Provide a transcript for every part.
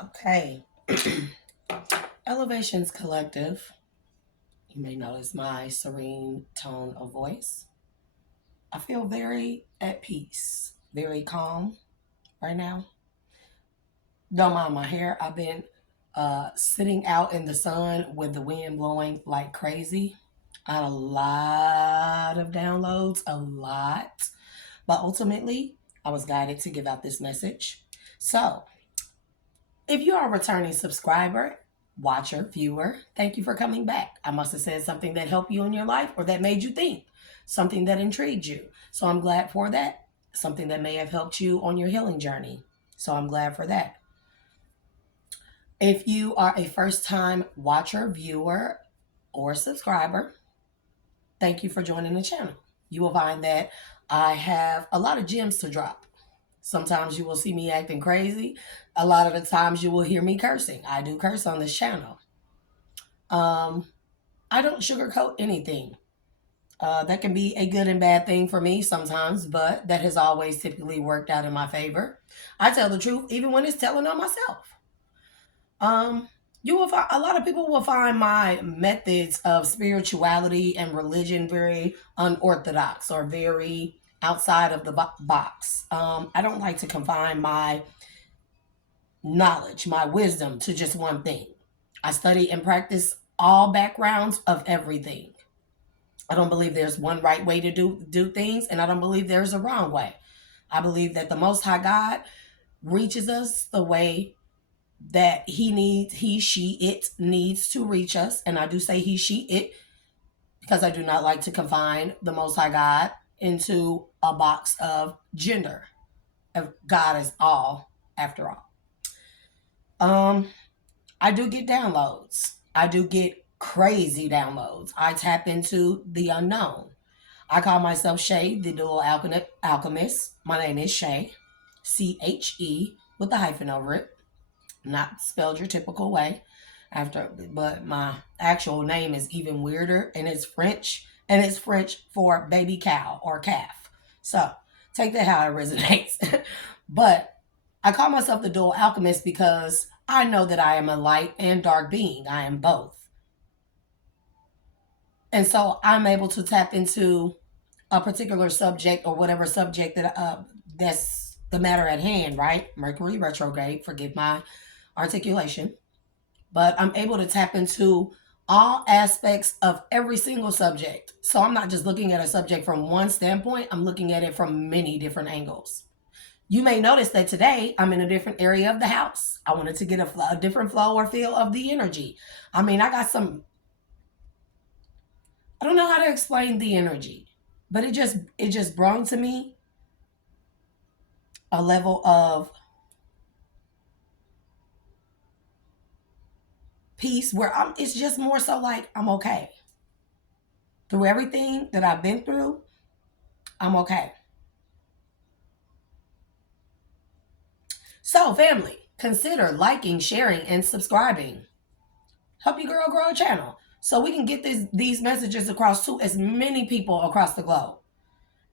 Okay. Elevations Collective. You may notice my serene tone of voice. I feel very at peace, very calm right now. Don't mind my hair. I've been sitting out in the sun with the wind blowing like crazy. I had a lot of downloads, a lot. But ultimately, I was guided to give out this message. So, if you are a returning subscriber, watcher, viewer, thank you for coming back. I must have said something that helped you in your life or that made you think, something that intrigued you. So I'm glad for that. Something that may have helped you on your healing journey. So I'm glad for that. If you are a first time watcher, viewer, or subscriber, thank you for joining the channel. You will find that I have a lot of gems to drop. Sometimes you will see me acting crazy. A lot of the times you will hear me cursing. I do curse on this channel. Um, I don't sugarcoat anything. That can be a good and bad thing for me sometimes, but that has always typically worked out in my favor. I tell the truth even when it's telling on myself. Um, you will find a lot of people will find my methods of spirituality and religion very unorthodox or very outside of the box. I don't like to confine my knowledge, my wisdom to just one thing. I study and practice all backgrounds of everything. I don't believe there's one right way to do things, and I don't believe there's a wrong way. I believe that the Most High God reaches us the way that he, she, it needs to reach us. And I do say he, she, it because I do not like to confine the Most High God into a box of gender. God is all, after all. Um, I do get downloads. I do get crazy downloads. I tap into the unknown. I call myself Shay, the dual alchemist. My name is Shay, CHE, with a hyphen over it, not spelled your typical way. But my actual name is even weirder, and it's French, and it's French for baby cow or calf. So take that how it resonates. But I call myself the dual alchemist because I know that I am a light and dark being. I am both. And so I'm able to tap into a particular subject or whatever subject that's the matter at hand, right? Mercury retrograde, forgive my articulation. But I'm able to tap into all aspects of every single subject. So I'm not just looking at a subject from one standpoint, I'm looking at it from many different angles. You may notice that today I'm in a different area of the house. I wanted to get a different flow or feel of the energy. I mean, I got some, I don't know how to explain the energy, but it just brought to me a level of peace where it's just more so like I'm okay. Through everything that I've been through, I'm okay. So, family, consider liking, sharing, and subscribing. Help your girl grow a channel so we can get these messages across to as many people across the globe.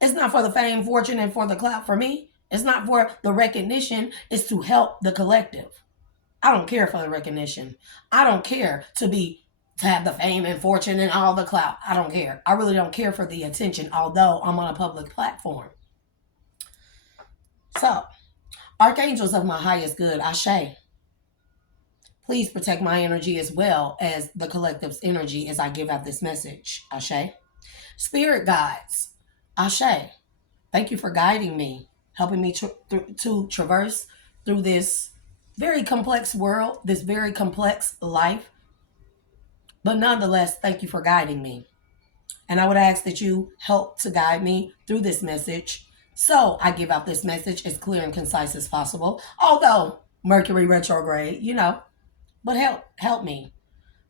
It's not for the fame, fortune, and for the clout for me. It's not for the recognition. It's to help the collective. I don't care for the recognition. I don't care to have the fame and fortune and all the clout. I don't care. I really don't care for the attention, although I'm on a public platform. So, archangels of my highest good, Ashe. Please protect my energy as well as the collective's energy as I give out this message. Ashe. Spirit guides. Ashe. Thank you for guiding me, helping me to traverse through this very complex world, this very complex life. But nonetheless, thank you for guiding me. And I would ask that you help to guide me through this message. So I give out this message as clear and concise as possible. Although Mercury retrograde, but help me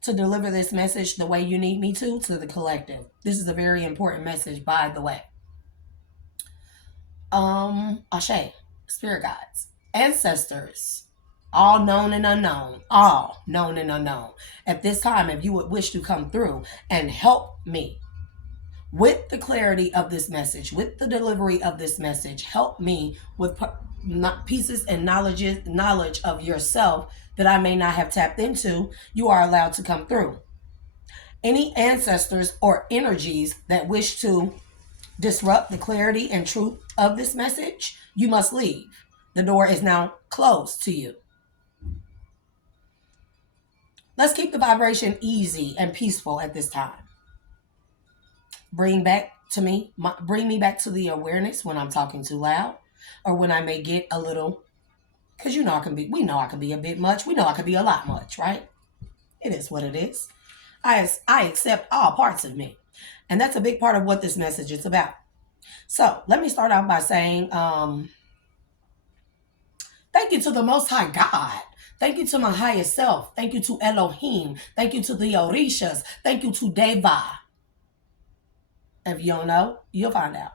to deliver this message the way you need me to the collective. This is a very important message, by the way. Ashe, spirit guides, ancestors, all known and unknown, all known and unknown. At this time, if you would wish to come through and help me with the clarity of this message, with the delivery of this message, help me with pieces and knowledge of yourself that I may not have tapped into, you are allowed to come through. Any ancestors or energies that wish to disrupt the clarity and truth of this message, you must leave. The door is now closed to you. Let's keep the vibration easy and peaceful at this time. Bring me back to the awareness when I'm talking too loud, or when I may get a little, because we know I can be a bit much. We know I can be a lot much, right? It is what it is. I accept all parts of me. And that's a big part of what this message is about. So let me start out by saying, thank you to the Most High God. Thank you to my highest self. Thank you to Elohim. Thank you to the Orishas. Thank you to Deva. If you don't know, you'll find out.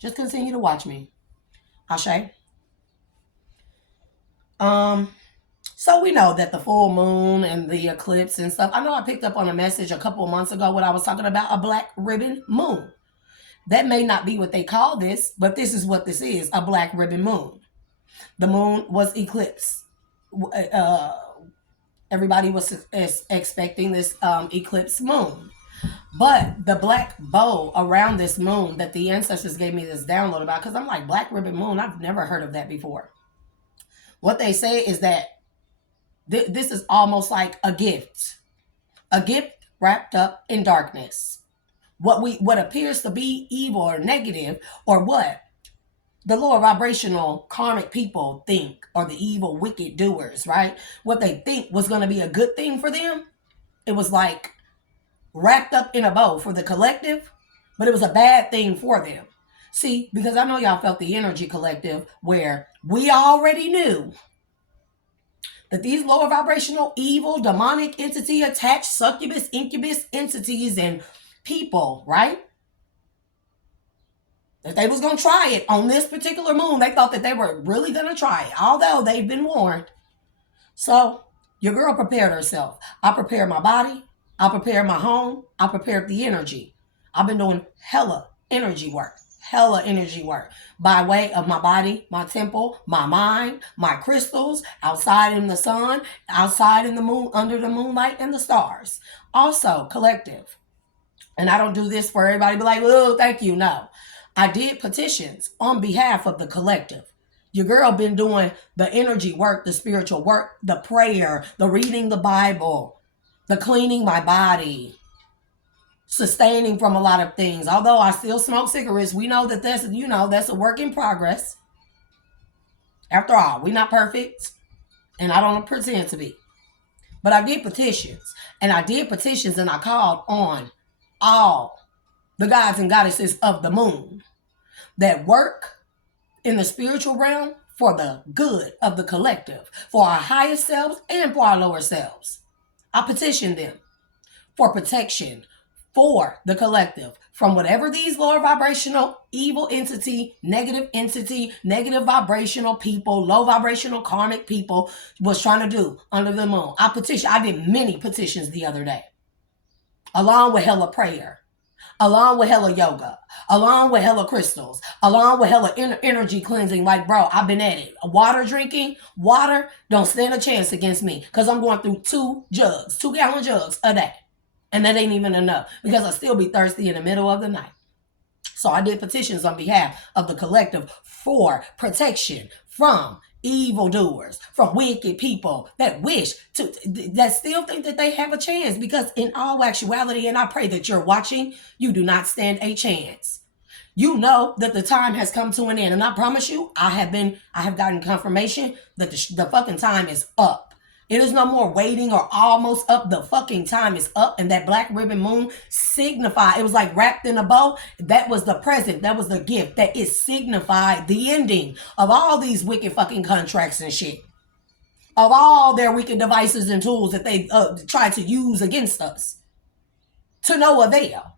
Just continue to watch me. Ashe. So we know that the full moon and the eclipse and stuff. I know I picked up on a message a couple of months ago when I was talking about a black ribbon moon. That may not be what they call this, but this is what this is, a black ribbon moon. The moon was eclipsed. Everybody was expecting this eclipse moon. But the black bow around this moon that the ancestors gave me this download about, because I'm like, black ribbon moon, I've never heard of that before. What they say is that this is almost like a gift wrapped up in darkness. What appears to be evil or negative, or what the lower vibrational karmic people think, or the evil wicked doers, right? What they think was going to be a good thing for them, it was like wrapped up in a bow for the collective, but it was a bad thing for them. See, because I know y'all felt the energy collective where we already knew that these lower vibrational, evil, demonic entity attached succubus, incubus entities and people, right? That they was going to try it on this particular moon. They thought that they were really going to try it, although they've been warned. So your girl prepared herself. I prepared my body. I prepared my home. I prepared the energy. I've been doing hella energy work by way of my body, my temple, my mind, my crystals, outside in the sun, outside in the moon, under the moonlight and the stars. Also collective. And I don't do this for everybody to be like, oh, thank you. No, I did petitions on behalf of the collective. Your girl been doing the energy work, the spiritual work, the prayer, the reading the Bible, the cleaning my body, sustaining from a lot of things. Although I still smoke cigarettes, we know that that's a work in progress. After all, we're not perfect, and I don't pretend to be. But I did petitions, and I called on all the gods and goddesses of the moon that work in the spiritual realm for the good of the collective, for our highest selves and for our lower selves. I petitioned them for protection for the collective from whatever these lower vibrational evil entity, negative vibrational people, low vibrational karmic people was trying to do under the moon. I did many petitions the other day, along with hella prayer, along with hella yoga, along with hella crystals, along with hella energy cleansing. Like, bro, I've been at it. Water don't stand a chance against me, because I'm going through 2-gallon jugs a day. And that ain't even enough, because I still be thirsty in the middle of the night. So I did petitions on behalf of the collective for protection from evildoers, from wicked people that still think that they have a chance, because in all actuality, and I pray that you're watching, you do not stand a chance. You know that the time has come to an end, and I promise you, I have gotten confirmation that the fucking time is up. It is no more waiting or almost up. The fucking time is up. And that black ribbon moon signified, it was like wrapped in a bow. That was the present. That was the gift. That it signified the ending of all these wicked fucking contracts and shit. Of all their wicked devices and tools that they tried to use against us. To no avail.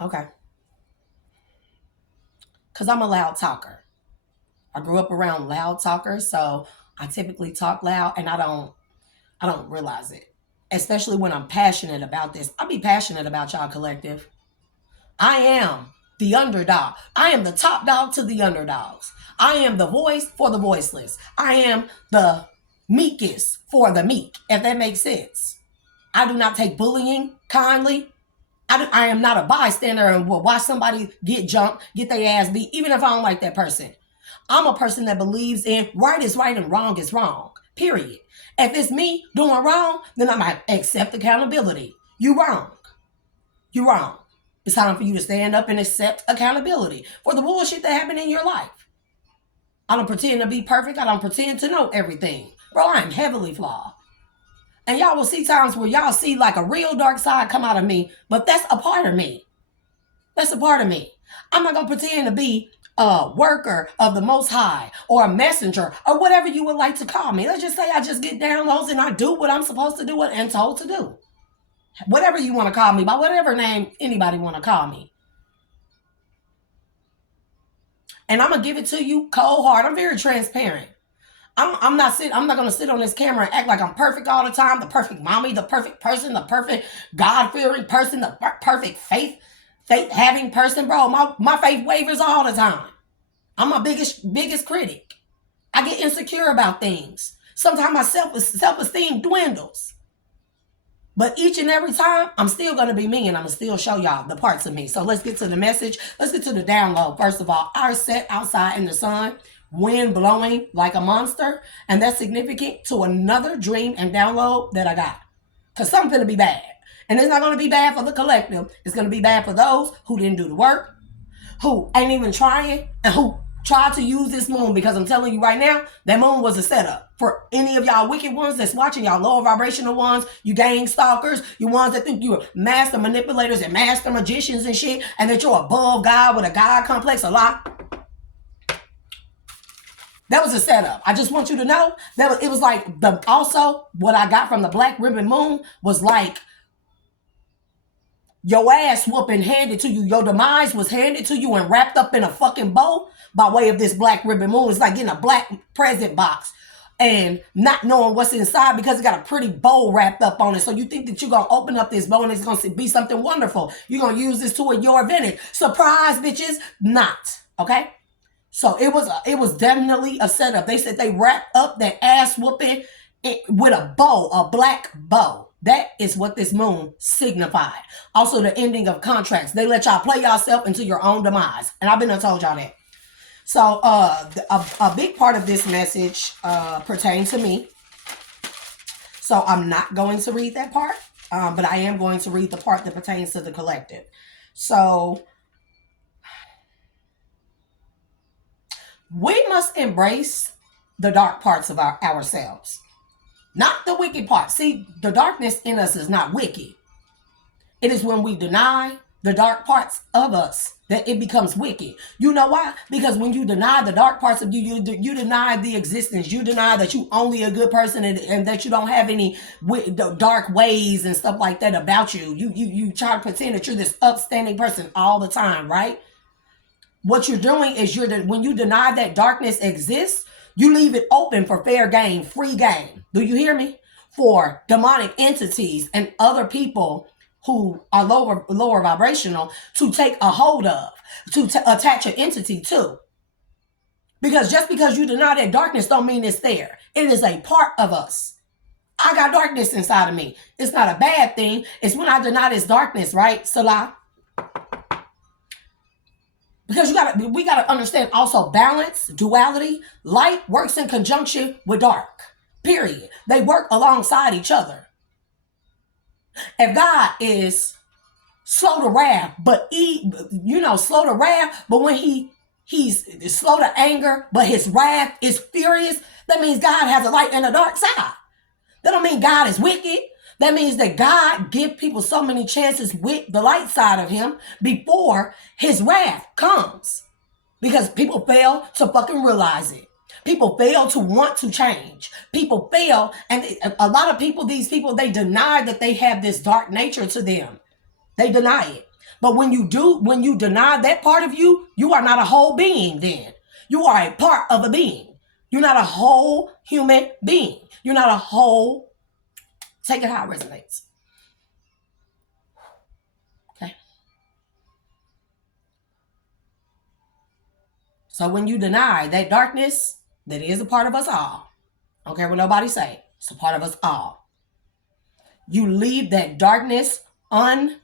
Okay. Because I'm a loud talker. I grew up around loud talkers, so I typically talk loud, and I don't realize it. especially when I'm passionate about this. I'll be passionate about y'all, collective. I am the underdog. I am the top dog to the underdogs. I am the voice for the voiceless. I am the meekest for the meek, if that makes sense. I do not take bullying kindly. I am not a bystander and will watch somebody get jumped, get their ass beat, even if I don't like that person. I'm a person that believes in right is right and wrong is wrong, period. If it's me doing wrong, then I'm going to accept accountability. You wrong. You wrong. It's time for you to stand up and accept accountability for the bullshit that happened in your life. I don't pretend to be perfect. I don't pretend to know everything. Bro, I am heavily flawed. And y'all will see times where y'all see like a real dark side come out of me, but that's a part of me. That's a part of me. I'm not going to pretend to be a worker of the Most High or a messenger or whatever you would like to call me. Let's just say I just get downloads and I do what I'm supposed to do and told to do. Whatever you want to call me, by whatever name anybody want to call me. And I'm going to give it to you cold hard. I'm very transparent. I'm not going to sit on this camera and act like I'm perfect all the time. The perfect mommy, the perfect person, the perfect God-fearing person, the perfect faith-having person. Bro, my faith wavers all the time. I'm my biggest critic. I get insecure about things. Sometimes my self-esteem dwindles. But each and every time, I'm still going to be me and I'm going to still show y'all the parts of me. So let's get to the message. Let's get to the download. First of all, I sat outside in the sun, wind blowing like a monster. And that's significant to another dream and download that I got. Because something's going to be bad. And it's not going to be bad for the collective. It's going to be bad for those who didn't do the work, who ain't even trying, and who tried to use this moon. Because I'm telling you right now, that moon was a setup. For any of y'all wicked ones that's watching, y'all lower vibrational ones, you gang stalkers, you ones that think you're master manipulators and master magicians and shit, and that you're above God with a God complex, a lot. That was a setup. I just want you to know that it was like also what I got from the Black Ribbon Moon was like your ass whooping handed to you. Your demise was handed to you and wrapped up in a fucking bow by way of this Black Ribbon Moon. It's like getting a black present box and not knowing what's inside because it got a pretty bow wrapped up on it. So you think that you're going to open up this bow and it's going to be something wonderful. You're going to use this to your advantage. Surprise, bitches. Not. Okay? So it was definitely a setup. They said they wrapped up that ass whooping with a bow, a black bow. That is what this moon signified. Also the ending of contracts. They let y'all play yourself into your own demise. And I've been told y'all that. So a big part of this message pertains to me. So I'm not going to read that part, but I am going to read the part that pertains to the collective. So we must embrace the dark parts of ourselves. Not the wicked parts. See, the darkness in us is not wicked. It is when we deny the dark parts of us that it becomes wicked. You know why? Because when you deny the dark parts of you, you deny the existence. You deny that you only a good person and that you don't have any dark ways and stuff like that about you. You try to pretend that you're this upstanding person all the time, right? What you're doing is when you deny that darkness exists, you leave it open for fair game, free game. Do you hear me? For demonic entities and other people who are lower vibrational to take a hold of, to attach an entity to. Because just because you deny that darkness don't mean it's there. It is a part of us. I got darkness inside of me. It's not a bad thing. It's when I deny this darkness, right, Salah? Because we gotta understand also balance, duality. Light works in conjunction with dark. Period. They work alongside each other. If God is slow to wrath, but slow to wrath, but when he's slow to anger, but his wrath is furious, that means God has a light and a dark side. That don't mean God is wicked. That means that God gives people so many chances with the light side of him before his wrath comes. Because people fail to fucking realize it. People fail to want to change. People fail, and a lot of people, these people, they deny that they have this dark nature to them. They deny it. But when you deny that part of you, you are not a whole being then. You are a part of a being. You're not a whole human being. You're not a whole Take it how it resonates. Okay. So when you deny that darkness that is a part of us all, I don't care what nobody say, it's a part of us all. You leave that darkness unsecured.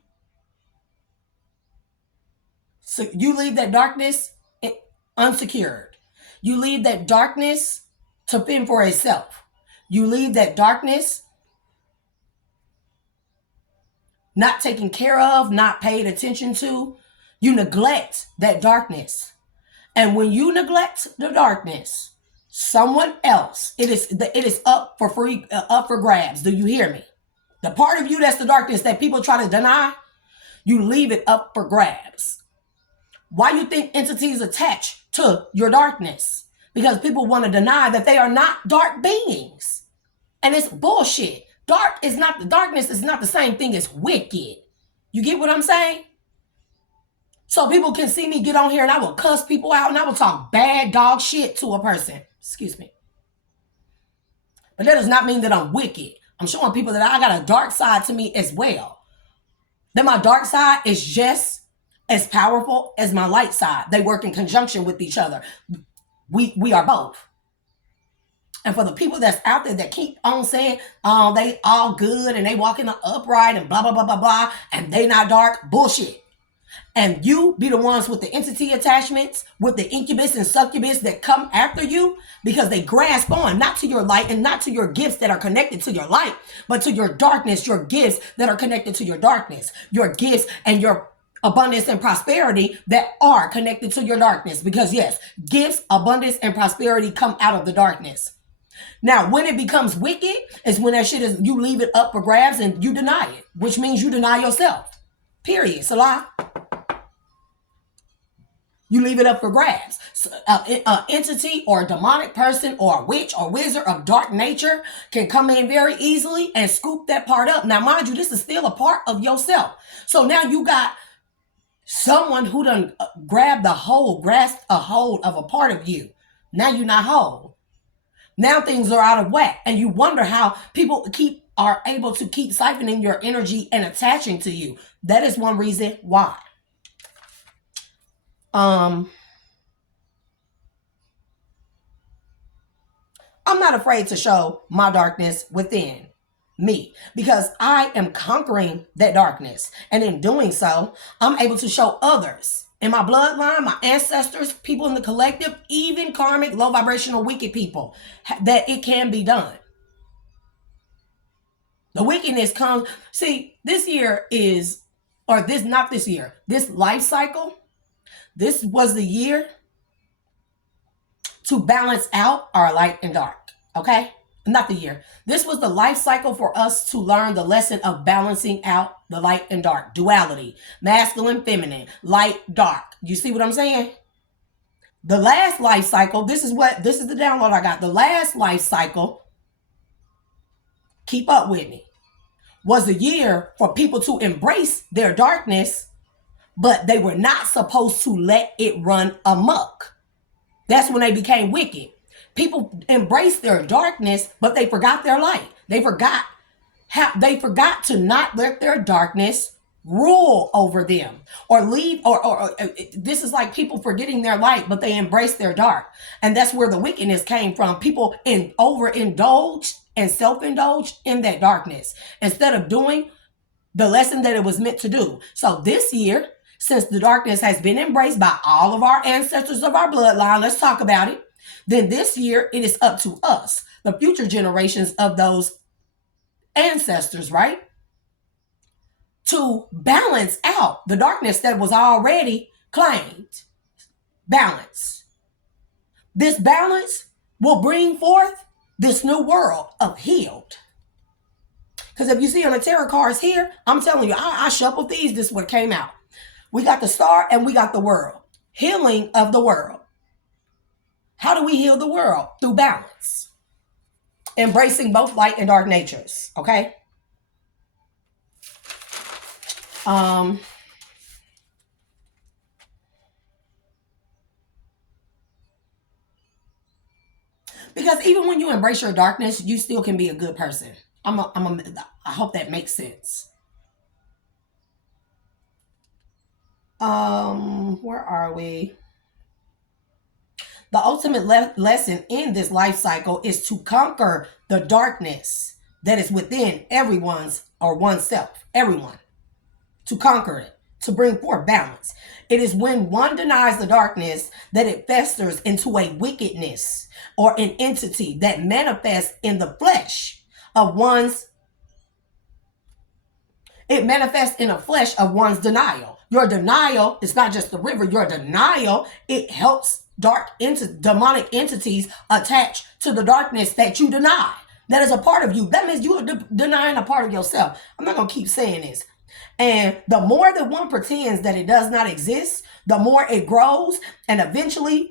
You leave that darkness to fend for itself. You leave that darkness not taken care of, not paid attention to. You neglect that darkness. And when you neglect the darkness, someone else, it is up for free, up for grabs. Do you hear me? The part of you that's the darkness that people try to deny, you leave it up for grabs. Why you think entities attach to your darkness? Because people want to deny that they are not dark beings. And it's bullshit. Darkness is not the same thing as wicked. You get what I'm saying? So people can see me get on here and I will cuss people out and I will talk bad dog shit to a person. Excuse me. But that does not mean that I'm wicked. I'm showing people that I got a dark side to me as well. That my dark side is just as powerful as my light side. They work in conjunction with each other. We are both. And for the people that's out there that keep on saying, they all good and they walk in the upright and blah, blah, blah, blah, blah, and they not dark, bullshit. And you be the ones with the entity attachments, with the incubus and succubus that come after you because they grasp on not to your light and not to your gifts that are connected to your light, but to your darkness, your gifts that are connected to your darkness, your gifts and your abundance and prosperity that are connected to your darkness. Because yes, gifts, abundance, and prosperity come out of the darkness. Now, when it becomes wicked is when that shit is, you leave it up for grabs and you deny it, which means you deny yourself. Period. Salah. You leave it up for grabs. An entity or a demonic person or a witch or wizard of dark nature can come in very easily and scoop that part up. Now, mind you, this is still a part of yourself. So now you got someone who done grasped a hold of a part of you. Now you're not whole. Now things are out of whack. And you wonder how people are able to keep siphoning your energy and attaching to you. That is one reason why. I'm not afraid to show my darkness within me because I am conquering that darkness. And in doing so, I'm able to show others in my bloodline, my ancestors, people in the collective, even karmic, low vibrational, wicked people, that it can be done. The wickedness comes, see, this life cycle, this was the year to balance out our light and dark, okay? Not the year. This was the life cycle for us to learn the lesson of balancing out the light and dark, duality, masculine, feminine, light, dark. You see what I'm saying? The last life cycle, this is the download I got. The last life cycle, keep up with me, was the year for people to embrace their darkness, but they were not supposed to let it run amok. That's when they became wicked. People embraced their darkness, but they forgot their light. They forgot to not let their darkness rule over them or leave or this is like people forgetting their light, but they embraced their dark. And that's where the wickedness came from. People overindulged and self-indulged in that darkness instead of doing the lesson that it was meant to do. So this year, since the darkness has been embraced by all of our ancestors of our bloodline, let's talk about it. Then this year, it is up to us, the future generations of those ancestors, right? To balance out the darkness that was already claimed. Balance. This balance will bring forth this new world of healed. Because if you see on the tarot cards here, I'm telling you, I shuffled these. This is what came out. We got the star and we got the world. Healing of the world. How do we heal the world? Through balance. Embracing both light and dark natures. Okay? Because even when you embrace your darkness, you still can be a good person. I hope that makes sense. Where are we? The ultimate lesson in this life cycle is to conquer the darkness that is within everyone's or oneself, everyone, to conquer it, to bring forth balance. It is when one denies the darkness that it festers into a wickedness or an entity that manifests in the flesh of one's, it manifests in the flesh of one's denial. Your denial is not just the river, your denial, it helps demonic entities attach to the darkness that you deny. That is a part of you. That means you are denying a part of yourself. I'm not going to keep saying this. And the more that one pretends that it does not exist, the more it grows. And eventually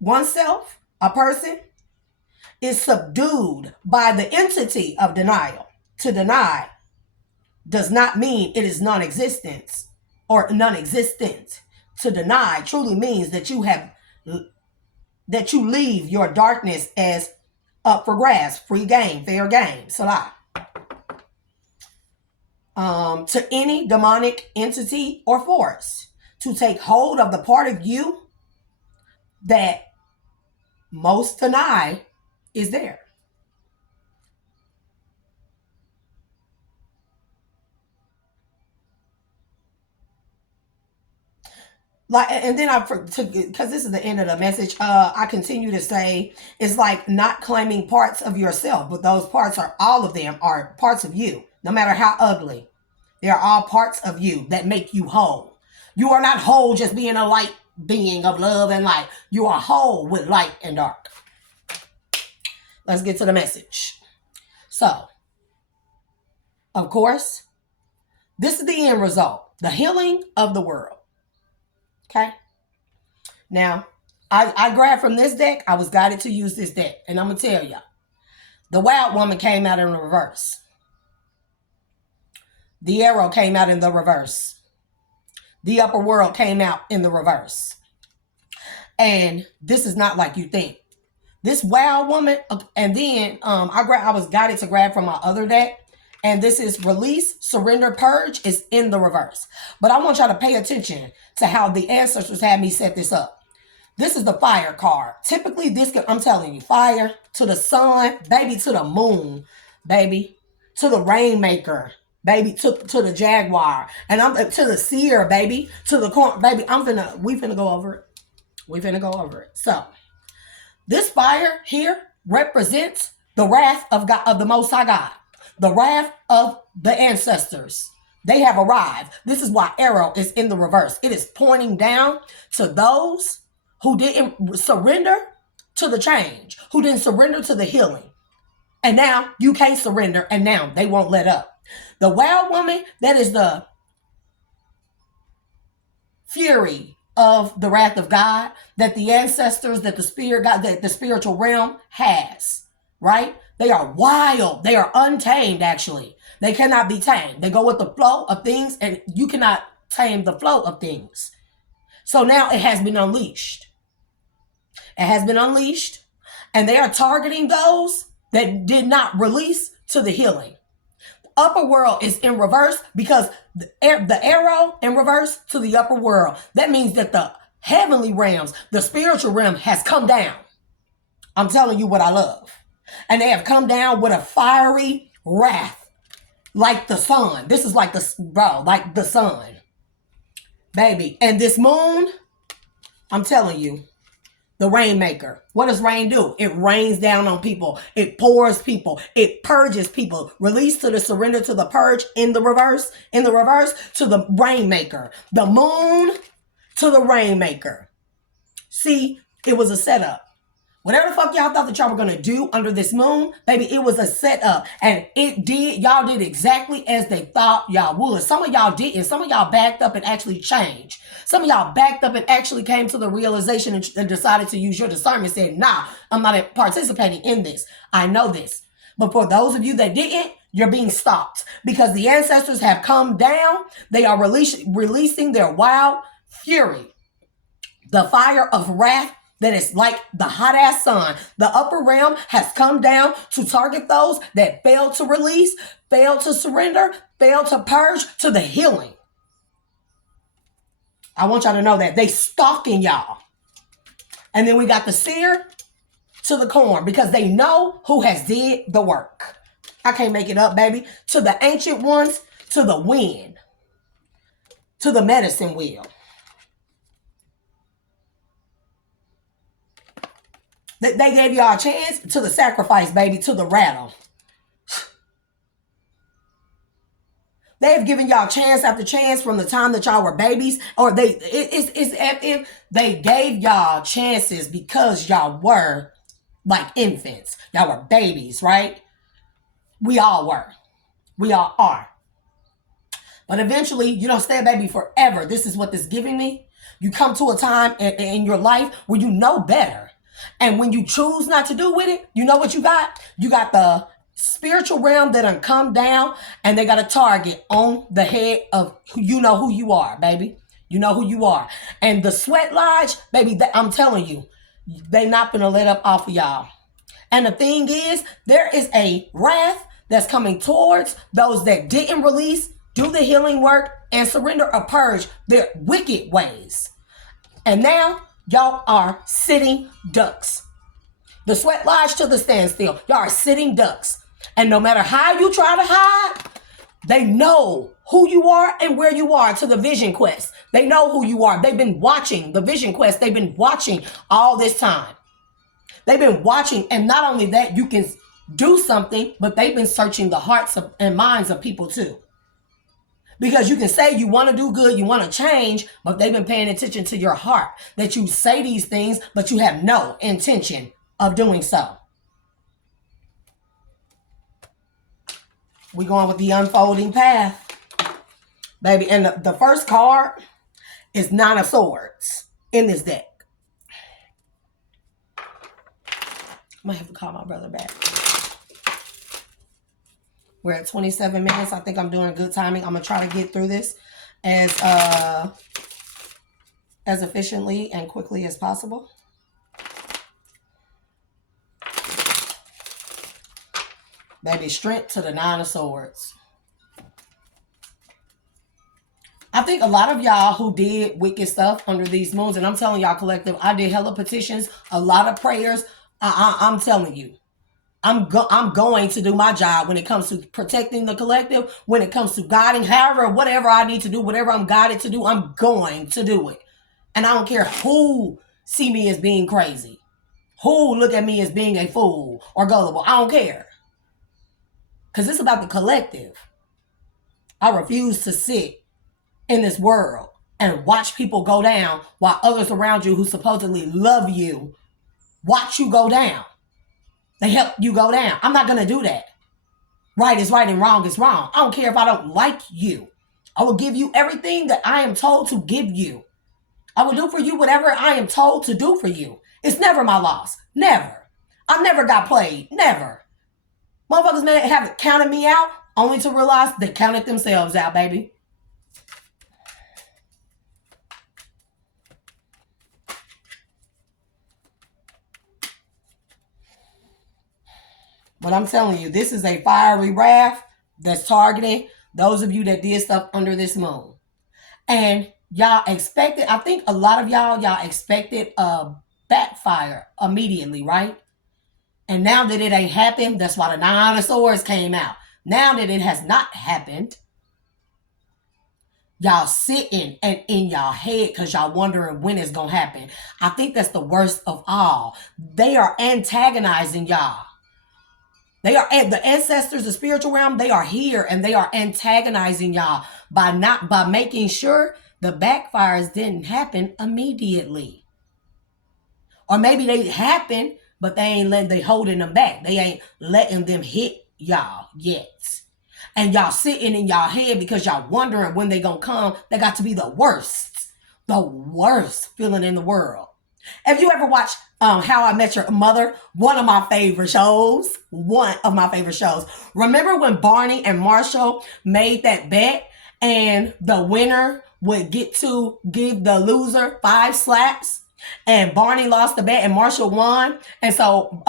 oneself, a person, is subdued by the entity of denial. To deny does not mean it is non-existence or non-existent. To deny truly means that you leave your darkness as up for grasp, free game, fair game, salah. To any demonic entity or force to take hold of the part of you that most deny is there. Like, and then because this is the end of the message, I continue to say it's like not claiming parts of yourself, but those parts are, all of them are parts of you, no matter how ugly. They are all parts of you that make you whole. You are not whole just being a light being of love and light. You are whole with light and dark. Let's get to the message. So, of course, this is the end result, the healing of the world. Okay. Now, I grabbed from this deck. I was guided to use this deck. And I'm going to tell you, the Wild Woman came out in reverse. The Arrow came out in the reverse. The Upper World came out in the reverse. And this is not like you think. This Wild Woman, and then I was guided to grab from my other deck. And this is Release, Surrender, Purge is in the reverse. But I want y'all to pay attention to how the ancestors had me set this up. This is the Fire card. Typically, I'm telling you, fire to the sun, baby, to the moon, baby, to the Rainmaker, baby, to the Jaguar, and I'm to the Seer, baby, to the corn, baby. We finna go over it. We finna go over it. So, this fire here represents the wrath of God, of the Most High God. The wrath of the ancestors. They have arrived. This is why Arrow is in the reverse. It is pointing down to those who didn't surrender to the change, who didn't surrender to the healing. And now you can't surrender, and now they won't let up. The Wild Woman, that is the fury of the wrath of God that the ancestors, that the spirit God, that the spiritual realm has, right? They are wild. They are untamed, actually. They cannot be tamed. They go with the flow of things, and you cannot tame the flow of things. So now it has been unleashed. It has been unleashed, and they are targeting those that did not release to the healing. Upper world is in reverse because the arrow in reverse to the upper world. That means that the heavenly realms, the spiritual realm has come down. I'm telling you what I love. And they have come down with a fiery wrath like the sun. This is like like the sun, baby. And this moon, I'm telling you, the Rainmaker. What does rain do? It rains down on people. It pours people. It purges people. Release to the surrender to the purge in the reverse to the Rainmaker. The moon to the Rainmaker. See, it was a setup. Whatever the fuck y'all thought that y'all were going to do under this moon, baby, it was a setup. And y'all did exactly as they thought y'all would. Some of y'all didn't. Some of y'all backed up and actually changed. Some of y'all backed up and actually came to the realization and decided to use your discernment, said, nah, I'm not participating in this. I know this. But for those of you that didn't, you're being stopped because the ancestors have come down. They are releasing their wild fury. The fire of wrath that is like the hot ass sun. The upper realm has come down to target those that failed to release, failed to surrender, failed to purge to the healing. I want y'all to know that they stalking y'all. And then we got the seer to the corn, because they know who has did the work. I can't make it up, baby. To the ancient ones, to the wind, to the medicine wheel. They gave y'all a chance, to the sacrifice, baby, to the rattle. They've given y'all chance after chance from the time that y'all were babies, or it's if they gave y'all chances because y'all were like infants. Y'all were babies, right? We all were. We all are. But eventually, you don't stay a baby forever. This is what this is giving me. You come to a time in your life where you know better. And when you choose not to do with it, you know what you got? You got the spiritual realm that done come down, and they got a target on the head of you know who you are, baby. You know who you are. And the sweat lodge, baby, I'm telling you, they not gonna let up off of y'all. And the thing is, there is a wrath that's coming towards those that didn't release, do the healing work, and surrender or purge their wicked ways. And now, y'all are sitting ducks. The sweat lodge to the standstill. Y'all are sitting ducks. And no matter how you try to hide, they know who you are and where you are to the vision quest. They know who you are. They've been watching the vision quest. They've been watching all this time. They've been watching. And not only that, you can do something, but they've been searching the hearts and minds of people too. Because you can say you want to do good, you want to change, but they've been paying attention to your heart. That you say these things, but you have no intention of doing so. We're going with the unfolding path, baby. And the first card is Nine of Swords in this deck. I might have to call my brother back. We're at 27 minutes. I think I'm doing good timing. I'm going to try to get through this as efficiently and quickly as possible. Baby, strength to the Nine of Swords. I think a lot of y'all who did wicked stuff under these moons, and I'm telling y'all collective, I did hella petitions, a lot of prayers. I'm telling you, I'm going to do my job when it comes to protecting the collective, when it comes to guiding, however, whatever I need to do, whatever I'm guided to do, I'm going to do it. And I don't care who see me as being crazy, who look at me as being a fool or gullible. I don't care. Because it's about the collective. I refuse to sit in this world and watch people go down while others around you who supposedly love you watch you go down. They help you go down. I'm not going to do that. Right is right and wrong is wrong. I don't care if I don't like you. I will give you everything that I am told to give you. I will do for you whatever I am told to do for you. It's never my loss. Never. I never got played. Never. Motherfuckers may have counted me out only to realize they counted themselves out, baby. But I'm telling you, this is a fiery wrath that's targeting those of you that did stuff under this moon. And y'all expected, I think a lot of y'all expected a backfire immediately, right? And now that it ain't happened, that's why the Nine of Swords came out. Now that it has not happened, y'all sitting and in y'all head because y'all wondering when it's going to happen. I think that's the worst of all. They are antagonizing y'all. They are the ancestors, the spiritual realm. They are here and they are antagonizing y'all by making sure the backfires didn't happen immediately. Or maybe they happened, but they holding them back. They ain't letting them hit y'all yet. And y'all sitting in y'all head because y'all wondering when they gonna come. They got to be the worst feeling in the world. Have you ever watched How I Met Your Mother? One of my favorite shows. Remember when Barney and Marshall made that bet and the winner would get to give the loser 5 slaps? And Barney lost the bet and Marshall won. And so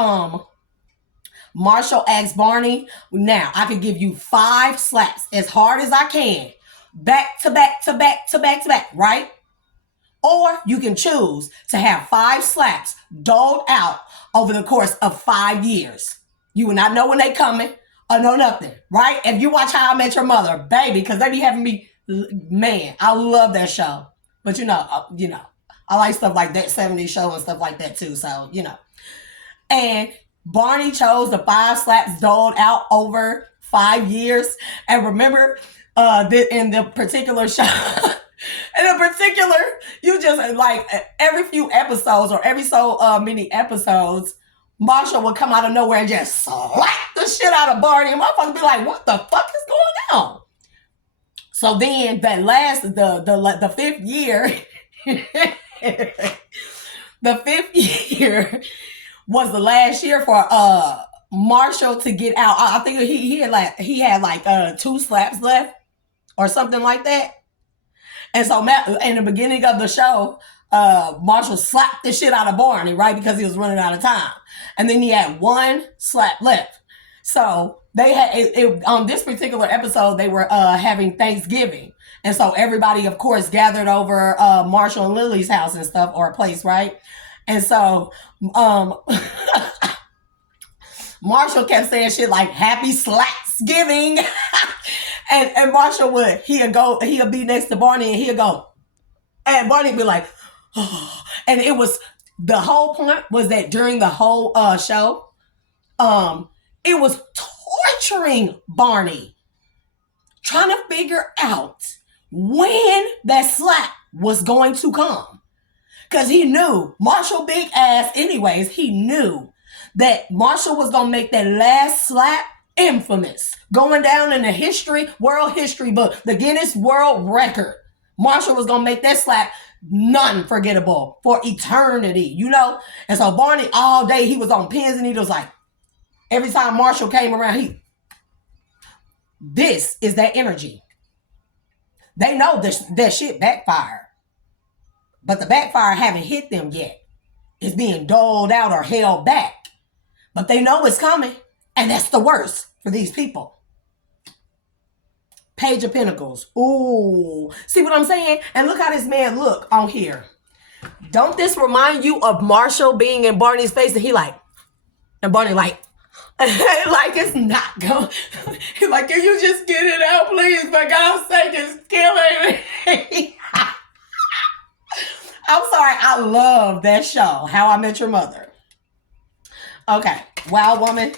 Marshall asked Barney, now I could give you 5 slaps as hard as I can, back to back to back to back to back, right? Or you can choose to have 5 slaps doled out over the course of 5 years. You will not know when they coming or know nothing, right? If you watch How I Met Your Mother, baby, because they be having me, man, I love that show. But I like stuff like that 70s show and stuff like that too. So, And Barney chose the 5 slaps doled out over 5 years. And remember, in the particular show, you just like every few episodes or every so many episodes, Marshall would come out of nowhere and just slap the shit out of Barney. And motherfuckers be like, what the fuck is going on? So then the 5th year, the 5th year was the last year for Marshall to get out. I think he had like 2 slaps left or something like that. And so in the beginning of the show, Marshall slapped the shit out of Barney, right? Because he was running out of time. And then he had 1 slap left. So they had on this particular episode, they were having Thanksgiving. And so everybody, of course, gathered over Marshall and Lily's house and stuff, or a place, right? And so Marshall kept saying shit like Happy Slacksgiving. and Marshall he'd be next to Barney and he'd go, and Barney would be like, oh. And it was, the whole point was that during the whole show, it was torturing Barney, trying to figure out when that slap was going to come. Because he knew, Marshall big ass anyways, he knew that Marshall was going to make that last slap infamous, going down in the world history book, the Guinness World Record. Marshall was going to make that slap non-forgettable for eternity, And so Barney, all day, he was on pins and needles, like, every time Marshall came around, this is that energy. They know that shit backfired. But the backfire haven't hit them yet. It's being doled out or held back. But they know it's coming. And that's the worst for these people. Page of Pentacles. Ooh. See what I'm saying? And look how this man look on here. Don't this remind you of Marshall being in Barney's face? And Barney like it's not going. He's like, can you just get it out, please? For God's sake, it's killing me. I'm sorry. I love that show, How I Met Your Mother. Okay. Wild Woman.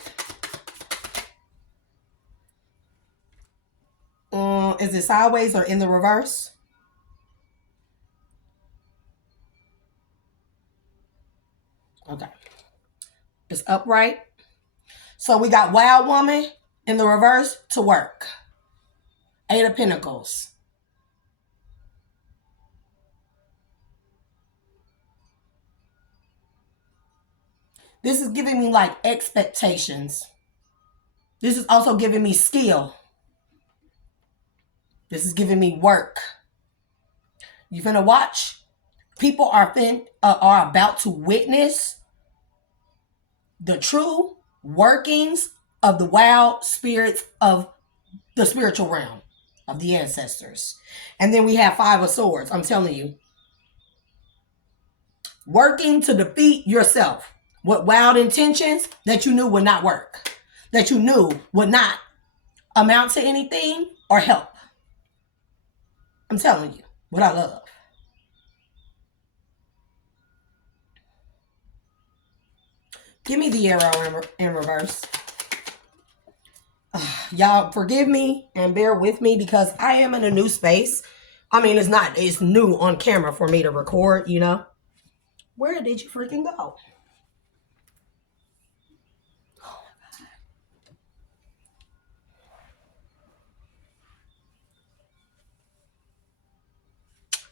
Is it sideways or in the reverse? Okay. It's upright. So we got Wild Woman in the reverse to work. 8 of Pentacles. This is giving me like expectations. This is also giving me skill. This is giving me work. You finna watch? People are about to witness the true workings of the wild spirits of the spiritual realm, of the ancestors. And then we have 5 of Swords. I'm telling you. Working to defeat yourself with wild intentions that you knew would not work. That you knew would not amount to anything or help. I'm telling you what I love. Give me the arrow in reverse. Y'all forgive me and bear with me because I am in a new space. I mean, it's new on camera for me to record, Where did you freaking go? Oh my God.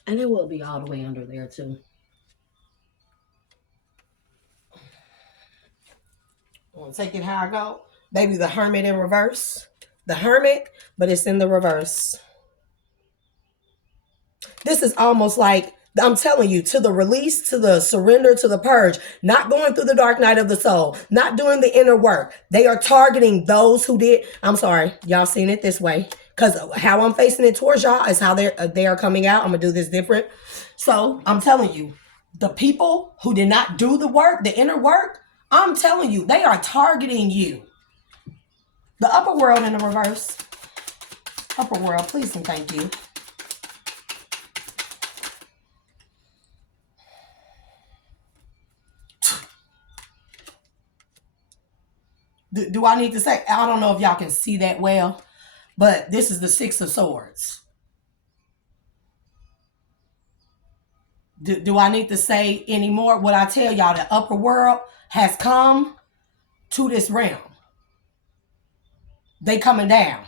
And it will be all the way under there too. I'm going to take it how I go. Baby, the Hermit in reverse. The Hermit, but it's in the reverse. This is almost like I'm telling you, to the release, to the surrender, to the purge, not going through the dark night of the soul, not doing the inner work. They are targeting those who did. I'm sorry, y'all seen it this way. Because how I'm facing it towards y'all is how they are coming out. I'm going to do this different. So I'm telling you, the people who did not do the work, the inner work, I'm telling you, they are targeting you. The upper world in the reverse. Upper world, please and thank you. Do I need to say? I don't know if y'all can see that well, but this is the Six of Swords. Do I need to say any more? What I tell y'all, the upper world has come to this realm. They coming down.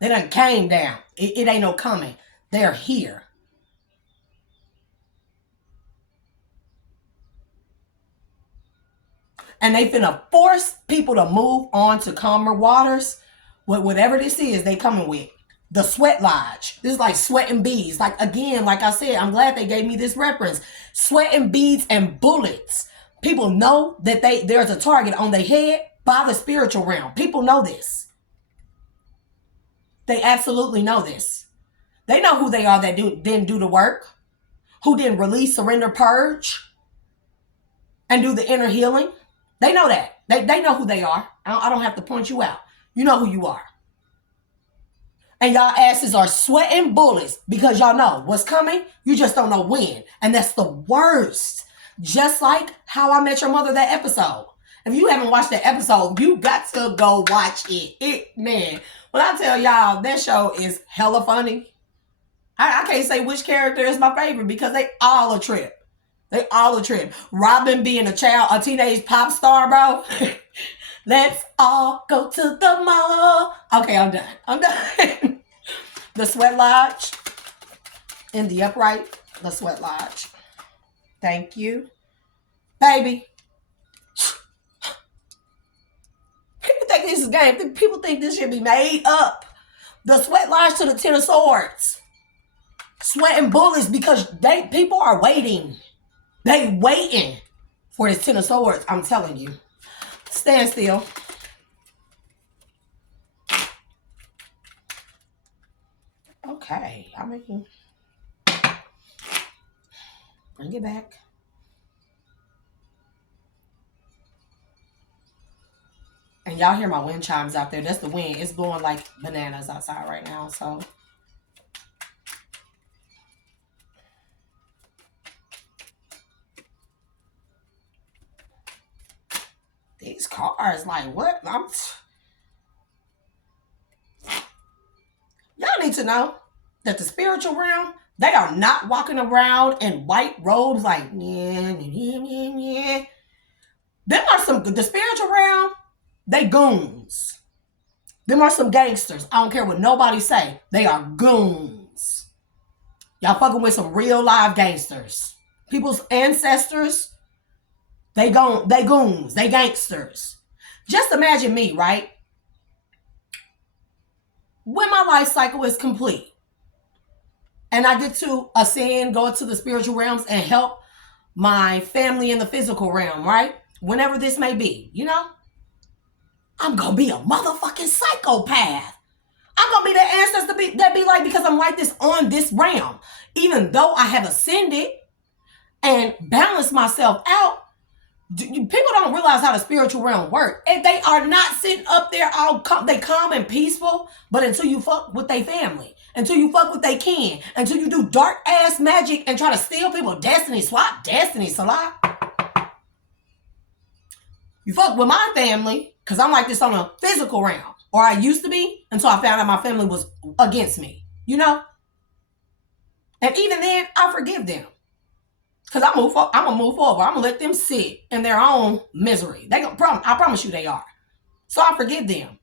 They done came down. It ain't no coming. They're here. And they finna force people to move on to calmer waters. Whatever this is, they coming with. The sweat lodge. This is like sweating beads. Like, again, like I said, I'm glad they gave me this reference. Sweating beads and bullets. People know that there's a target on their head by the spiritual realm. People know this. They absolutely know this. They know who they are that didn't do the work. Who didn't release, surrender, purge, and do the inner healing. They know that. They know who they are. I don't have to point you out. You know who you are. And y'all asses are sweating bullets because y'all know what's coming. You just don't know when. And that's the worst. Just like How I Met Your Mother, that episode. If you haven't watched that episode, you got to go watch it. Man, when I tell y'all, that show is hella funny. I can't say which character is my favorite because they all a trip. They all a trip. Robin being a teenage pop star, bro. Let's all go to the mall. Okay, I'm done. The sweat lodge in the upright. The sweat lodge. Thank you. Baby. People think this is a game. People think this should be made up. The sweat lodge to the Ten of Swords. Sweating bullets because people are waiting. They waiting for this Ten of Swords. I'm telling you. Stand still. Okay. I mean, bring it back. And y'all hear my wind chimes out there. That's the wind. It's blowing like bananas outside right now. So these cars, like, what? Y'all need to know that the spiritual realm, they are not walking around in white robes like, yeah. Them are the spiritual realm, they goons. Them are some gangsters. I don't care what nobody say. They are goons. Y'all fucking with some real live gangsters. People's ancestors, they goons, they gangsters. Just imagine me, right? When my life cycle is complete and I get to ascend, go into the spiritual realms and help my family in the physical realm, right? Whenever this may be, you know? I'm going to be a motherfucking psychopath. I'm going to be the ancestor that be like, because I'm like this on this realm. Even though I have ascended and balanced myself out, people don't realize how the spiritual realm works. And they are not sitting up there all they calm and peaceful, but until you fuck with their family, until you fuck with their kin, until you do dark ass magic and try to steal people's destiny, swap destiny, Salah. You fuck with my family, because I'm like this on a physical realm. Or I used to be, until I found out my family was against me. You know? And even then, I forgive them. Because I'm going to move forward. I'm going to let them sit in their own misery. I promise you they are. So I forgive them.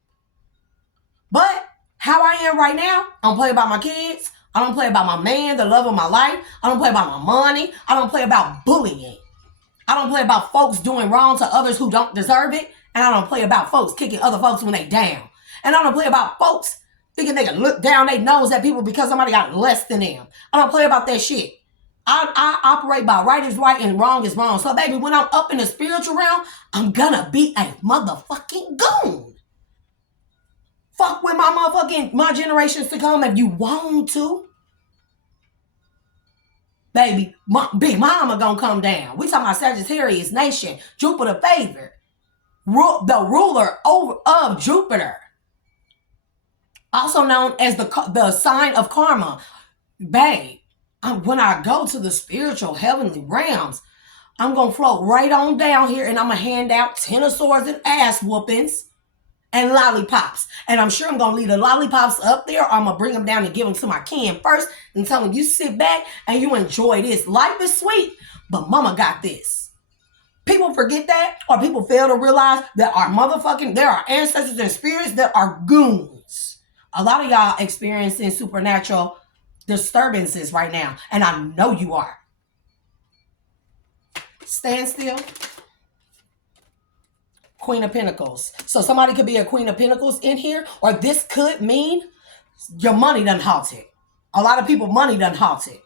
But how I am right now, I don't play about my kids. I don't play about my man, the love of my life. I don't play about my money. I don't play about bullying. I don't play about folks doing wrong to others who don't deserve it. And I don't play about folks kicking other folks when they down. And I don't play about folks thinking they can look down their nose at people because somebody got less than them. I don't play about that shit. I operate by right is right and wrong is wrong. So, baby, when I'm up in the spiritual realm, I'm gonna be a motherfucking goon. Fuck with my generations to come if you want to. Baby, Big Mama gonna come down. We talking about Sagittarius nation, Jupiter favored, the ruler of Jupiter, also known as the sign of karma. Babe, when I go to the spiritual heavenly realms, I'm gonna float right on down here and I'm gonna hand out 10 of swords and ass whoopings and lollipops. And I'm sure I'm gonna leave the lollipops up there, or I'm gonna bring them down and give them to my kin first and tell them, you sit back and you enjoy this. Life is sweet, but mama got this. People forget that, or people fail to realize that there are ancestors and spirits that are goons. A lot of y'all experiencing supernatural disturbances right now, and I know you are. Stand still. Queen of Pentacles. So somebody could be a Queen of Pentacles in here, or this could mean your money done halted. A lot of people money done halted.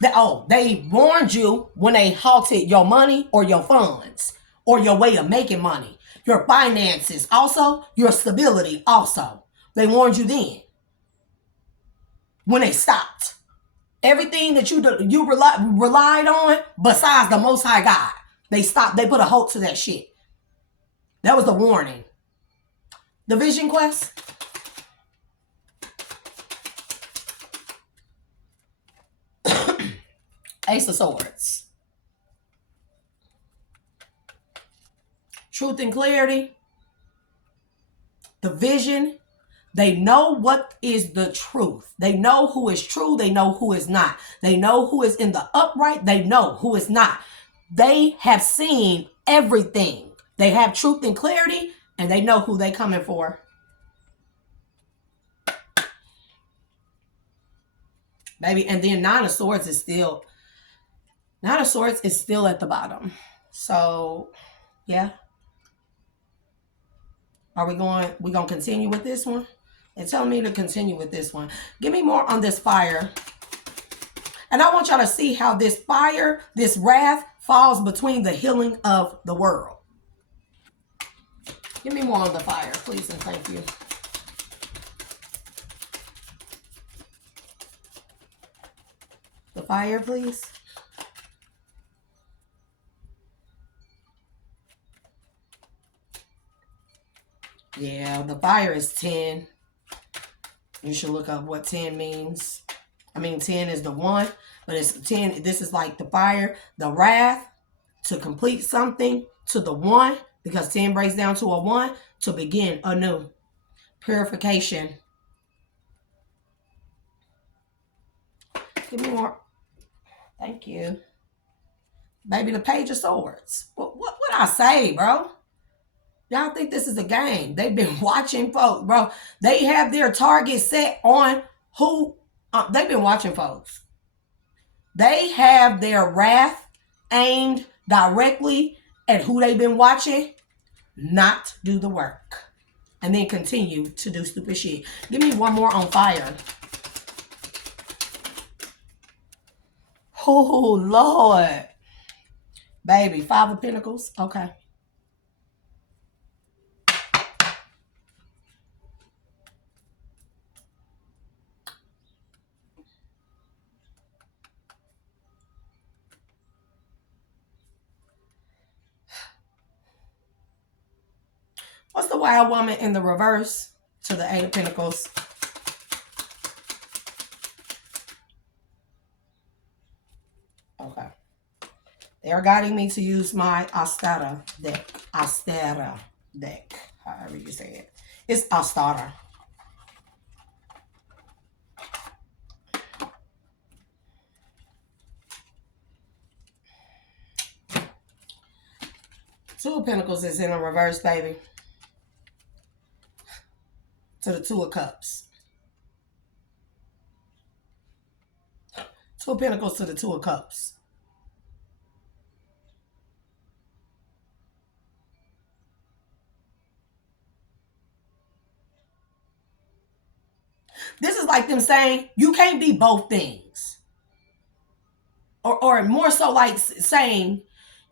They warned you when they halted your money or your funds or your way of making money, your finances, also your stability. Also, they warned you then when they stopped everything that you relied on besides the Most High God. They stopped. They put a halt to that shit. That was the warning. The Vision Quest. Ace of Swords. Truth and clarity. The vision. They know what is the truth. They know who is true. They know who is not. They know who is in the upright. They know who is not. They have seen everything. They have truth and clarity, and they know who they coming for. Baby, and then Nine of Swords is still at the bottom. So, yeah. We're going to continue with this one? They're telling me to continue with this one. Give me more on this fire. And I want y'all to see how this fire, this wrath, falls between the healing of the world. Give me more on the fire, please, and thank you. The fire, please. Yeah, the fire is 10. You should look up what 10 means. I mean, 10 is the 1, but it's 10. This is like the fire, the wrath, to complete something, to the 1, because 10 breaks down to a 1, to begin anew. Purification. Give me more. Thank you. Baby, the Page of Swords. What I say, bro? Y'all think this is a game. They've been watching folks, bro. They have their target set on who. They've been watching folks. They have their wrath aimed directly at who they've been watching not do the work. And then continue to do stupid shit. Give me one more on fire. Oh, Lord. Baby, 5 of Pentacles. Okay. What's the Wild Woman in the reverse to the 8 of Pentacles? Okay. They are guiding me to use my Astara deck. Astara deck. However you say it. It's Astara. Two of Pentacles is in a reverse, baby. To the 2 of Cups. 2 of Pentacles to the 2 of Cups. This is like them saying, you can't be both things. or more so like saying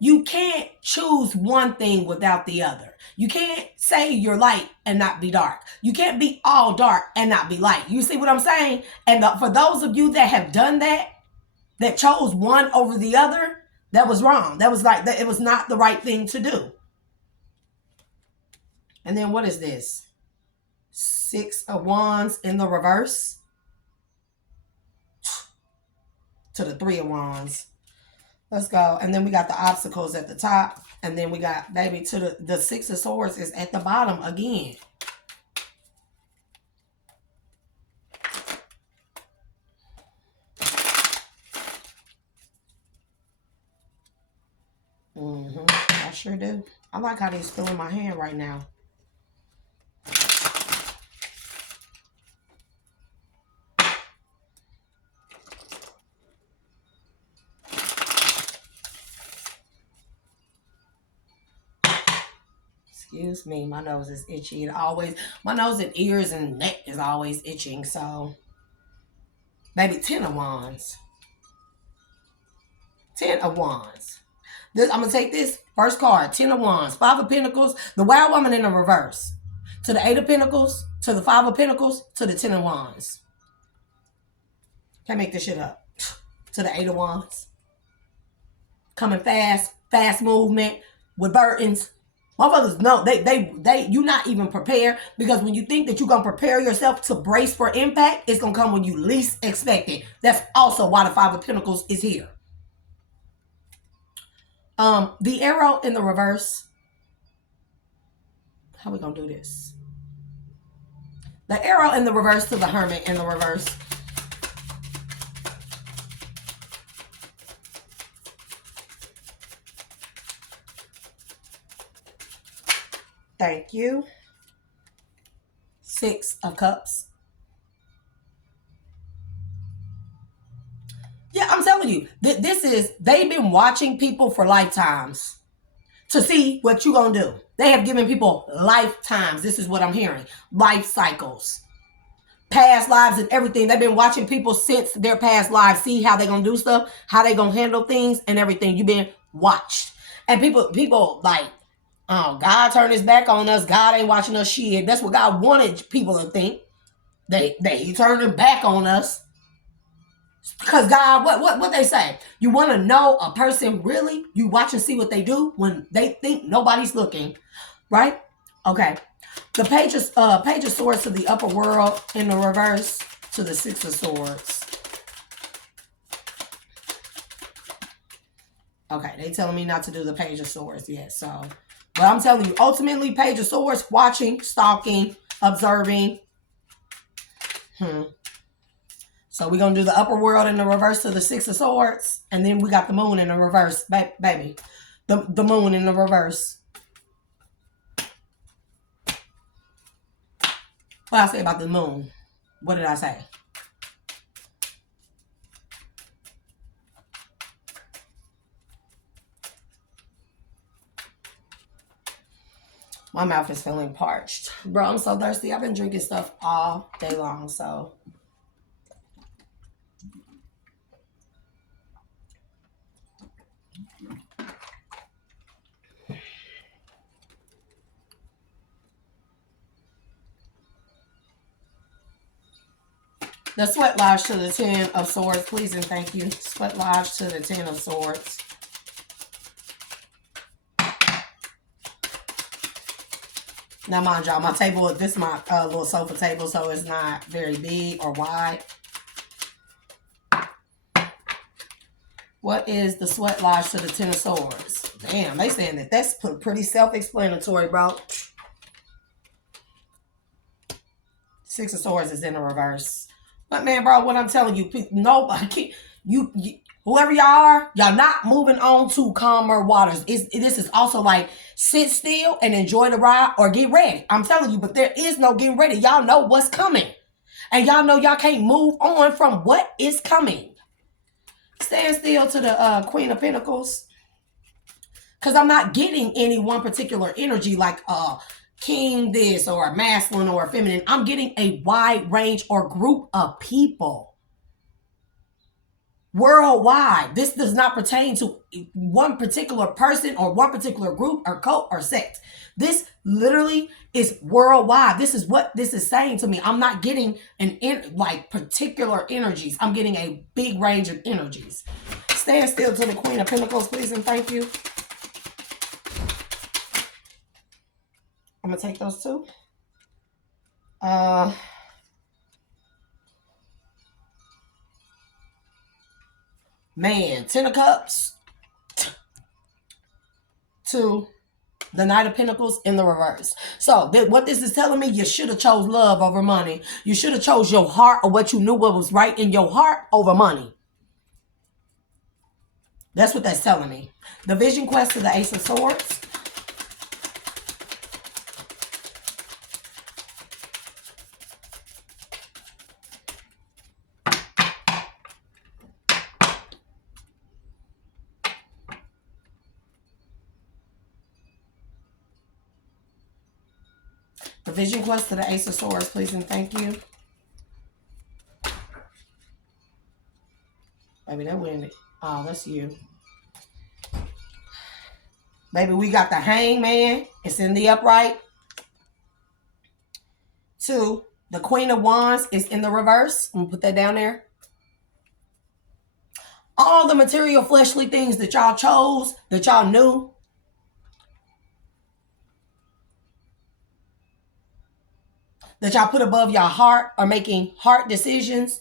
you can't choose one thing without the other. You can't say you're light and not be dark. You can't be all dark and not be light. You see what I'm saying? And for those of you that have done that, that chose one over the other, that was wrong. That was like, it was not the right thing to do. And then what is this? 6 of Wands in the reverse to the 3 of Wands. Let's go. And then we got the obstacles at the top. And then we got, baby, to the 6 of Swords is at the bottom again. I sure do. I like how these feel in my hand right now. Excuse me, my nose is itchy. It always, my nose and ears and neck is always itching. So, maybe 10 of Wands. 10 of Wands. This, I'm going to take this first card. 10 of Wands. 5 of Pentacles. The Wild Woman in the reverse. To the 8 of Pentacles. To the 5 of Pentacles. To the 10 of Wands. Can't make this shit up. To the 8 of Wands. Coming fast. Fast movement. With burdens. Motherfuckers know you're not even prepared, because when you think that you're gonna prepare yourself to brace for impact, it's gonna come when you least expect it. That's also why the 5 of Pentacles is here. The arrow in the reverse. How we gonna do this? The arrow in the reverse to the Hermit in the reverse. Thank you. 6 of Cups. Yeah, I'm telling you, this is, they've been watching people for lifetimes to see what you're going to do. They have given people lifetimes. This is what I'm hearing. Life cycles. Past lives and everything. They've been watching people since their past lives. See how they're going to do stuff, how they're going to handle things and everything. You've been watched. And people like, oh, God turned his back on us. God ain't watching us shit. That's what God wanted people to think. He turned his back on us. Because God, what they say? You want to know a person really? You watch and see what they do when they think nobody's looking. Right? Okay. The Page of Swords to the upper world in the reverse to the 6 of Swords. Okay, they telling me not to do the Page of Swords yet, so... But I'm telling you, ultimately, Page of Swords, watching, stalking, observing. So we're going to do the upper world in the reverse to the 6 of Swords. And then we got the moon in the reverse, baby. The moon in the reverse. What did I say about the moon? What did I say? My mouth is feeling parched. Bro, I'm so thirsty. I've been drinking stuff all day long, so. The Sweat Lodge to the 10 of Swords, please and thank you. Sweat Lodge to the 10 of Swords. Now, mind y'all, my table, this is my little sofa table, so it's not very big or wide. What is the Sweat Lodge to the 10 of Swords? Damn, they saying that that's pretty self-explanatory, bro. 6 of Swords is in the reverse. But, man, bro, what I'm telling you, nobody can't, you whoever y'all are, y'all not moving on to calmer waters. This is also like, sit still and enjoy the ride or get ready. I'm telling you, but there is no getting ready. Y'all know what's coming. And y'all know y'all can't move on from what is coming. Stand still to the Queen of Pentacles. Because I'm not getting any one particular energy like king this or a masculine or a feminine. I'm getting a wide range or group of people. Worldwide. This does not pertain to one particular person or one particular group or cult or sect. This literally is worldwide. This is what this is saying to me. I'm not getting like particular energies. I'm getting a big range of energies. Stand still to the Queen of Pentacles, please, and thank you. I'm gonna take those two. Man, 10 of Cups to the Knight of Pentacles in the reverse. So what this is telling me, you should have chose love over money. You should have chose your heart or what you knew what was right in your heart over money. That's what that's telling me. The Vision Quest to the Ace of Swords. The Vision Quest to the Ace of Swords, please and thank you. Baby, that went. Oh, that's you. Baby, we got the Hangman. It's in the upright. 2, the Queen of Wands is in the reverse. I'm gonna put that down there. All the material fleshly things that y'all chose, that y'all knew, that y'all put above your heart or making heart decisions,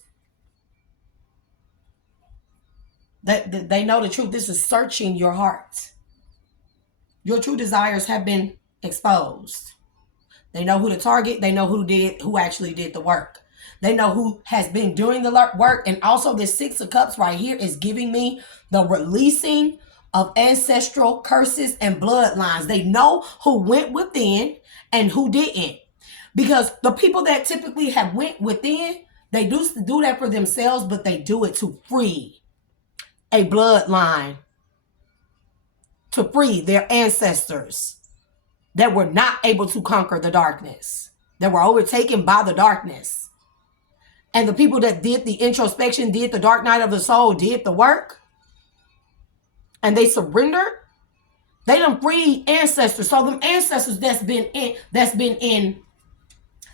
that they know the truth. This is searching your heart. Your true desires have been exposed. They know who to target. They know who actually did the work. They know who has been doing the work. And also this 6 of Cups right here is giving me the releasing of ancestral curses and bloodlines. They know who went within and who didn't. Because the people that typically have went within, they do that for themselves, but they do it to free a bloodline, to free their ancestors that were not able to conquer the darkness, that were overtaken by the darkness. And the people that did the introspection, did the dark night of the soul, did the work, and they surrendered, they done freed ancestors. So them ancestors that's been in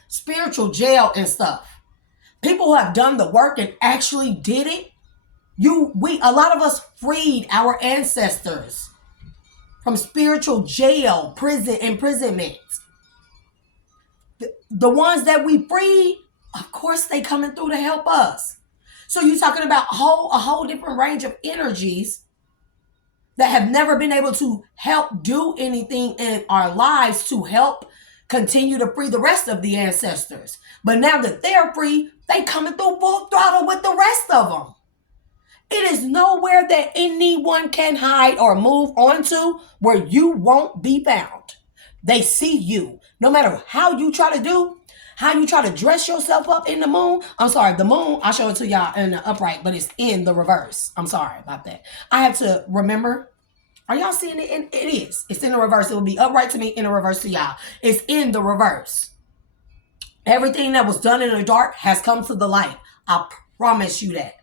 spiritual jail and stuff, people who have done the work and actually did it, a lot of us freed our ancestors from spiritual jail, prison, imprisonment. The ones that we freed, of course, they coming through to help us. So you're talking about a whole different range of energies that have never been able to help do anything in our lives to help continue to free the rest of the ancestors. But now that they're free, they coming through full throttle with the rest of them. It is nowhere that anyone can hide or move onto where you won't be found. They see you. No matter how you try to dress yourself up in the moon. I'm sorry, the moon, I'll show it to y'all in the upright, but it's in the reverse. I'm sorry about that. I have to remember. Are y'all seeing it? It is. It's in the reverse. It will be upright to me, in the reverse to y'all. It's in the reverse. Everything that was done in the dark has come to the light. I promise you that.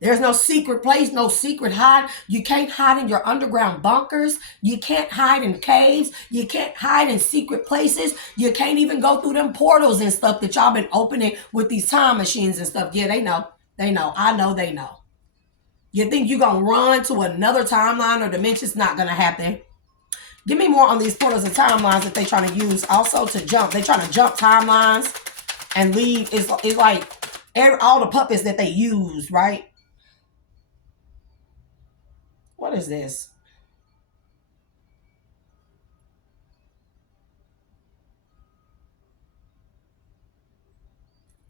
There's no secret place, no secret hide. You can't hide in your underground bunkers. You can't hide in caves. You can't hide in secret places. You can't even go through them portals and stuff that y'all been opening with these time machines and stuff. Yeah, they know. They know. I know they know. You think you're going to run to another timeline or dimension? It's not going to happen. Give me more on these portals and timelines that they trying to use also to jump. They trying to jump timelines and leave. It's like all the puppets that they use, right? What is this?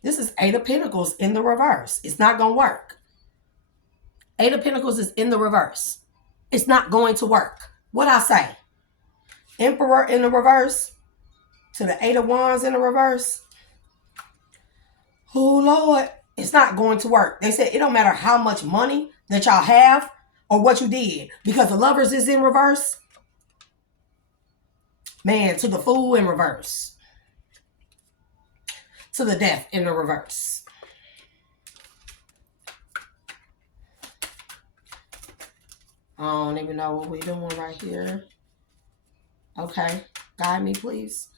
This is 8 of Pentacles in the reverse. It's not going to work. 8 of Pentacles is in the reverse. It's not going to work. What I say? Emperor in the reverse to the 8 of Wands in the reverse. Oh, Lord. It's not going to work. They said it don't matter how much money that y'all have or what you did, because the Lovers is in reverse. Man, to the Fool in reverse. To the Death in the reverse. I don't even know what we're doing right here. Okay. Guide me, please.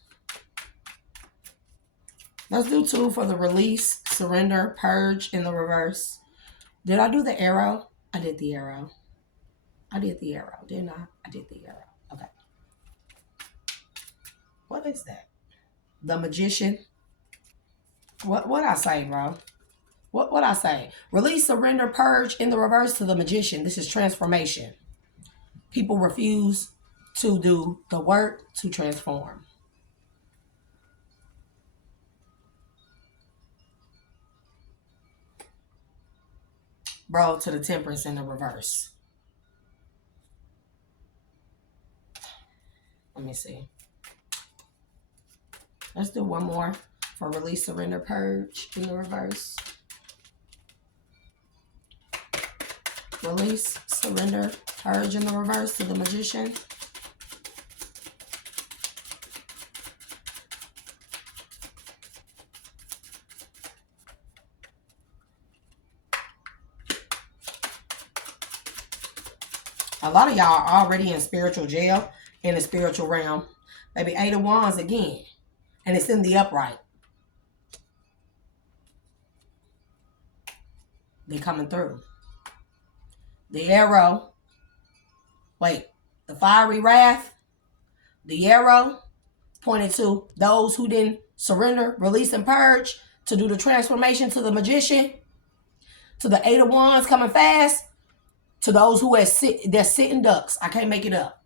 Let's do 2 for the release, surrender, purge in the reverse. Did I do the arrow? I did the arrow. I did the arrow, didn't I? I did the arrow. Okay. What is that? The magician. What I say, bro? What I say? Release, surrender, purge in the reverse to the magician. This is transformation. People refuse to do the work to transform. Bro, to the temperance in the reverse. Let me see. Let's do one more for release, surrender, purge in the reverse. Release, surrender, purge in the reverse to the magician. A lot of y'all are already in spiritual jail, in the spiritual realm. Maybe 8 of Wands again. And it's in the upright. They're coming through. The arrow. Wait. The fiery wrath. The arrow pointed to those who didn't surrender, release, and purge to do the transformation to the magician. To the 8 of Wands coming fast. To those who they're sitting ducks. I can't make it up.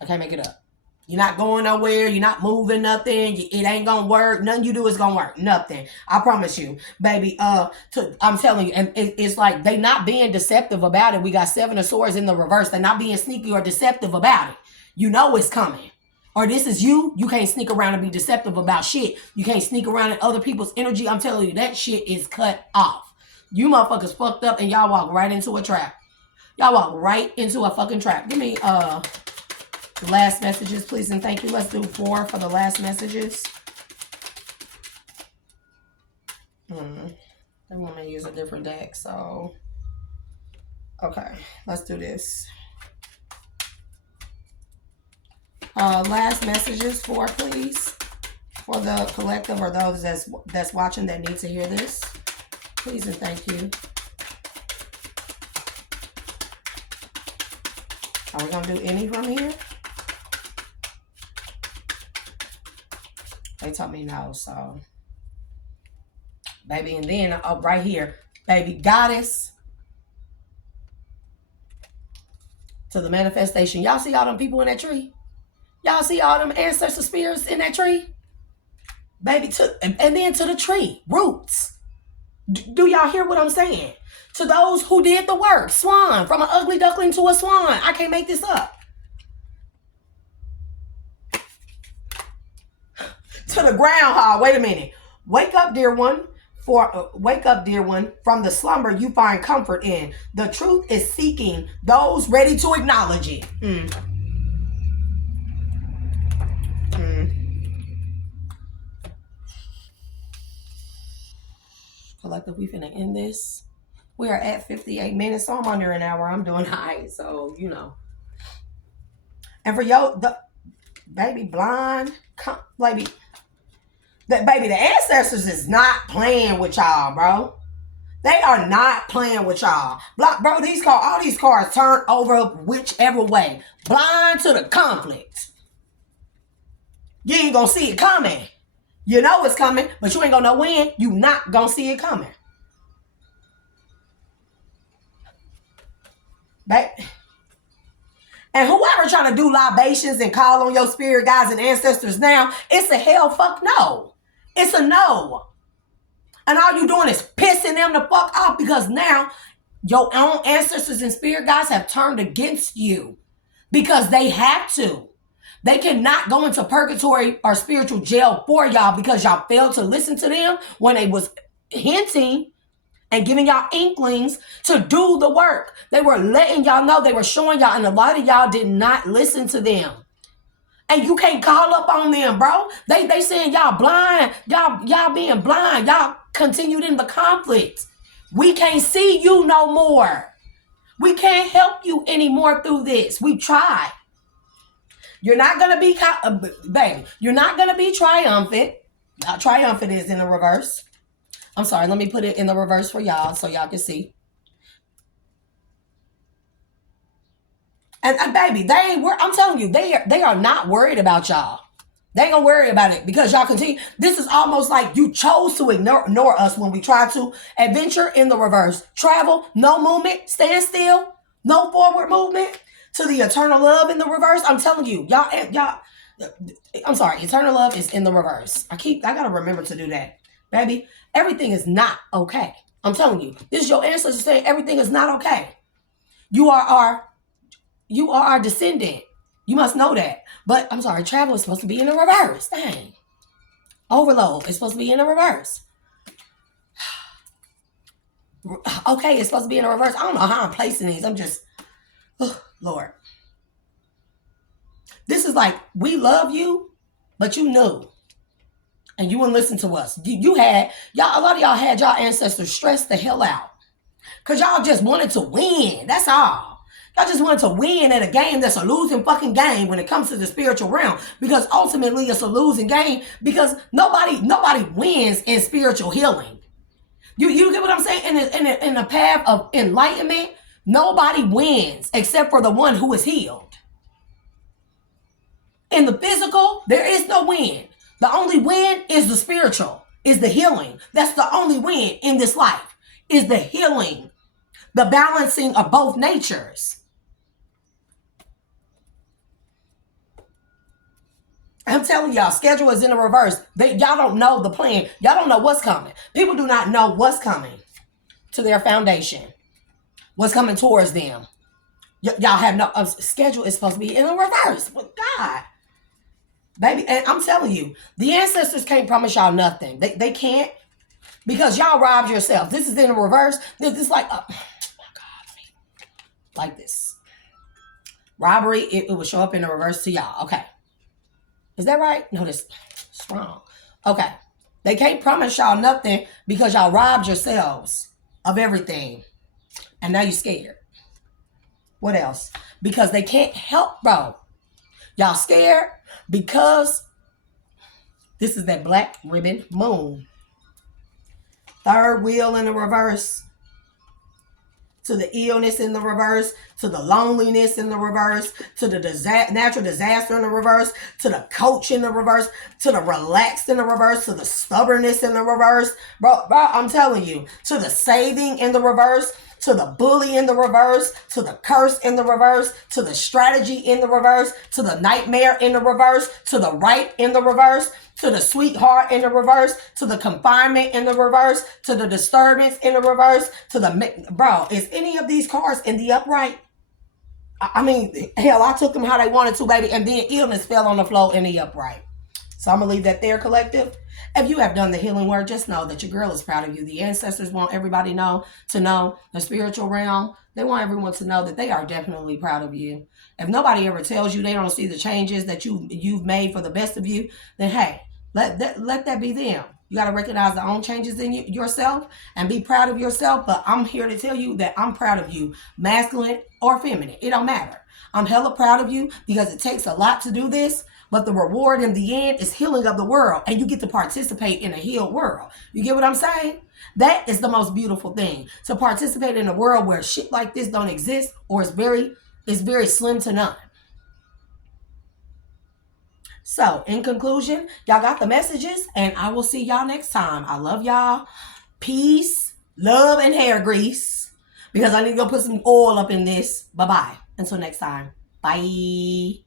I can't make it up. You're not going nowhere. You're not moving nothing. It ain't going to work. Nothing you do is going to work. Nothing. I promise you, baby. I'm telling you, and it's like they not being deceptive about it. We got 7 of Swords in the reverse. They're not being sneaky or deceptive about it. You know it's coming. Or this is you. You can't sneak around and be deceptive about shit. You can't sneak around in other people's energy. I'm telling you, that shit is cut off. You motherfuckers fucked up and y'all walk right into a trap. Y'all walk right into a fucking trap. Give me the last messages, please, and thank you. Let's do 4 for the last messages. They want to use a different deck, so okay, let's do this. Last messages 4, please, for the collective or those that's watching that need to hear this. Please and thank you. Are we going to do any from here? They told me no, so. Baby, and then right here, baby, goddess. To the manifestation. Y'all see all them people in that tree? Y'all see all them ancestor spirits in that tree? Baby, and then to the tree, roots. Do y'all hear what I'm saying? To those who did the work, swan, from an ugly duckling to a swan. I can't make this up. To the groundhog. Wait a minute. Wake up, dear one. Wake up, dear one. From the slumber you find comfort in. The truth is seeking those ready to acknowledge it. Collective, we finna end this. We are at 58 minutes, so I'm under an hour. I'm doing high, so you know. And for the baby blind, baby, the ancestors is not playing with y'all, bro. They are not playing with y'all. Bro, all these cards turn over whichever way. Blind to the conflict. You ain't gonna see it coming. You know it's coming, but you ain't gonna know when. You not gonna see it coming. And whoever trying to do libations and call on your spirit guides and ancestors now, it's a hell fuck no. It's a no. And all you doing is pissing them the fuck off because now your own ancestors and spirit guides have turned against you because they have to. They cannot go into purgatory or spiritual jail for y'all because y'all failed to listen to them when they was hinting and giving y'all inklings to do the work. They were letting y'all know, they were showing y'all, and a lot of y'all did not listen to them. And you can't call up on them, bro. They saying y'all blind, y'all being blind, y'all continued in the conflict. We can't see you no more. We can't help you anymore through this. We tried. You're not going to be, baby, you're not going to be triumphant. Triumphant is in the reverse. I'm sorry, let me put it in the reverse for y'all so y'all can see. And baby, they ain't. I'm telling you, they are not worried about y'all. They ain't gonna worry about it because y'all continue. This is almost like you chose to ignore us when we try to adventure in the reverse. Travel, no movement, stand still, no forward movement to the eternal love in the reverse. I'm telling you, y'all. I'm sorry, eternal love is in the reverse. I gotta remember to do that, baby. Everything is not okay. I'm telling you, this is your ancestors saying everything is not okay. You are our descendant. You must know that. But I'm sorry, travel is supposed to be in the reverse. Dang. Overload is supposed to be in the reverse. Okay, it's supposed to be in the reverse. I don't know how I'm placing these. I'm just, oh, Lord. This is like, we love you, but you knew. And you wouldn't listen to us. You had, y'all, a lot of y'all had y'all ancestors stressed the hell out. Because y'all just wanted to win. That's all. Y'all just wanted to win at a game that's a losing fucking game when it comes to the spiritual realm. Because ultimately it's a losing game because nobody wins in spiritual healing. You get what I'm saying? In the path of enlightenment, nobody wins except for the one who is healed. In the physical, there is no win. The only win is the spiritual, is the healing. That's the only win in this life, is the healing, the balancing of both natures. I'm telling y'all, schedule is in the reverse. Y'all don't know the plan. Y'all don't know what's coming. People do not know what's coming to their foundation. What's coming towards them. Y'all have no, schedule is supposed to be in the reverse. With God. Baby, and I'm telling you, the ancestors can't promise y'all nothing. They can't because y'all robbed yourself. This is in the reverse. This is like, oh my God, like this. Robbery, it will show up in the reverse to y'all. Okay. Is that right? No, that's strong. Okay. They can't promise y'all nothing because y'all robbed yourselves of everything. And now you're scared. What else? Because they can't help, bro. Y'all scared because this is that black ribbon moon. Third wheel in the reverse. To the illness in the reverse, to the loneliness in the reverse, to the natural disaster in the reverse, to the coach in the reverse, to the relaxed in the reverse, to the stubbornness in the reverse. Bro, I'm telling you, to the saving in the reverse, to the bully in the reverse, to the curse in the reverse, to the strategy in the reverse, to the nightmare in the reverse, to the right in the reverse, to the sweetheart in the reverse, to the confinement in the reverse, to the disturbance in the reverse, to the, bro, is any of these cards in the upright? I mean, hell, I took them how they wanted to, baby, and then illness fell on the floor in the upright. So I'm going to leave that there, collective. If you have done the healing work, just know that your girl is proud of you. The ancestors want everybody to know the spiritual realm. They want everyone to know that they are definitely proud of you. If nobody ever tells you they don't see the changes that you've made for the best of you, then hey, let that be them. You got to recognize the own changes in yourself and be proud of yourself. But I'm here to tell you that I'm proud of you, masculine or feminine. It don't matter. I'm hella proud of you because it takes a lot to do this. But the reward in the end is healing of the world. And you get to participate in a healed world. You get what I'm saying? That is the most beautiful thing. To participate in a world where shit like this don't exist or is very slim to none. So, in conclusion, y'all got the messages. And I will see y'all next time. I love y'all. Peace, love, and hair grease. Because I need to go put some oil up in this. Bye-bye. Until next time. Bye.